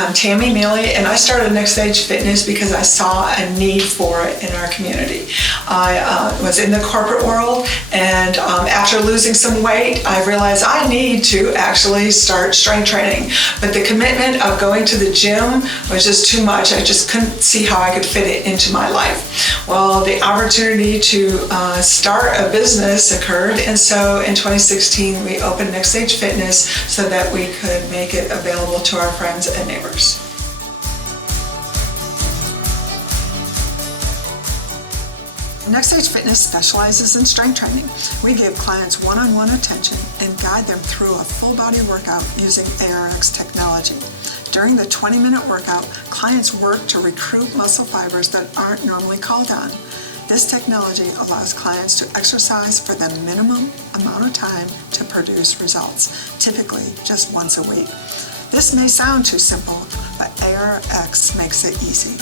I'm Tammy Mealy, and I started Next Stage Fitness because I saw a need for it in our community. I was in the corporate world, and after losing some weight, I realized I need to actually start strength training. But the commitment of going to the gym was just too much. I just couldn't see how I could fit it into my life. Well, the opportunity to start a business occurred, and so in 2016 we opened Next Stage Fitness so that we could make it available to our friends and neighbors. Next Stage Fitness specializes in strength training. We give clients one-on-one attention and guide them through a full body workout using ARX technology. During the 20-minute workout, clients work to recruit muscle fibers that aren't normally called on. This technology allows clients to exercise for the minimum amount of time to produce results, typically just once a week. This may sound too simple, but ARX makes it easy.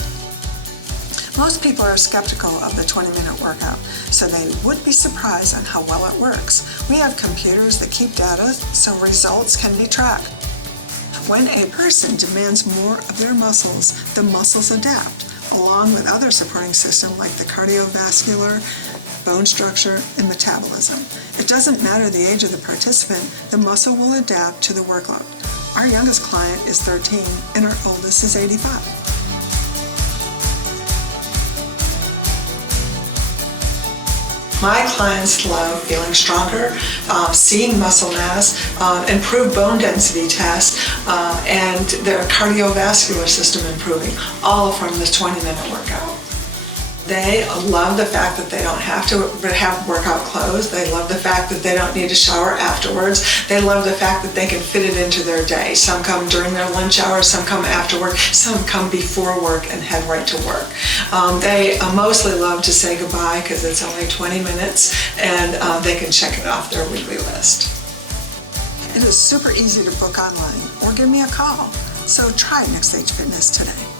Most people are skeptical of the 20-minute workout, so they would be surprised on how well it works. We have computers that keep data so results can be tracked. When a person demands more of their muscles, the muscles adapt, along with other supporting systems like the cardiovascular, bone structure, and metabolism. It doesn't matter the age of the participant, the muscle will adapt to the workload. Our youngest client is 13 and our oldest is 85. My clients love feeling stronger, seeing muscle mass, improved bone density tests, and their cardiovascular system improving, all from this 20-minute workout. They love the fact that they don't have to have workout clothes. They love the fact that they don't need to shower afterwards. They love the fact that they can fit it into their day. Some come during their lunch hour, some come after work, some come before work and head right to work. They mostly love to say goodbye because it's only 20 minutes and they can check it off their weekly list. It is super easy to book online or give me a call. So try Next Stage Fitness today.